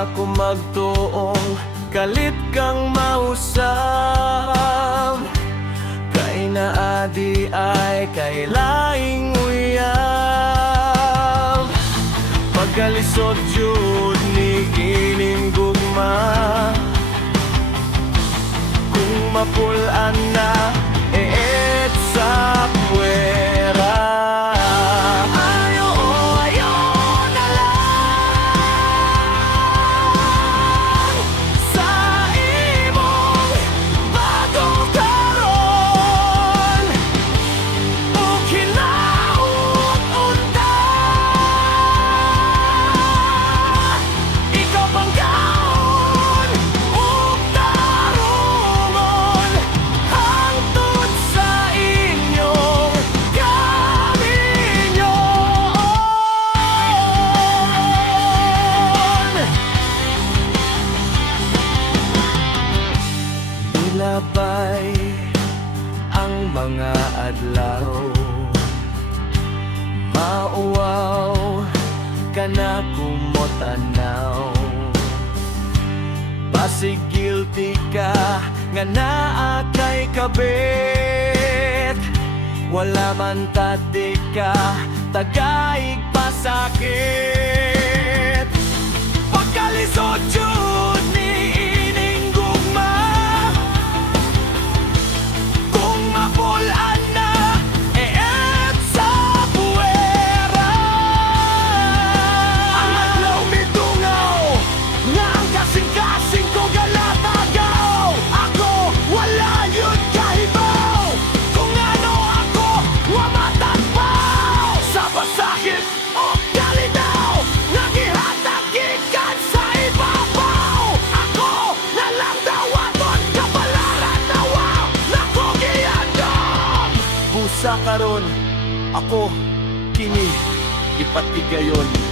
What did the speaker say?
ako magtuong kalit kang mausap. Kay naadi ay kay laing uyab. Pagkalisod jud ni kining gugma, kung mapulan na eet sa puwera. Labay ang mga adlaw, mauwaw ka na kumotanaw. Basig guilty ka nga naa kay kabit, wala man tati ka tagaig pasakit. Pagkalisod jud ni ining gugma, mapulan na eet sa puwera. Ang adlaw mitungaw nga ang kasing-kasing ko galatagaw. Ako wala yun kahibaw, kung ano ako wamatagpaw. Sa pasakit o kalinaw nga gihatag gikan sa ibabaw, ako na lang daw aton kapalaran na wow nakugian. Busa karon ako kini ipatigayon.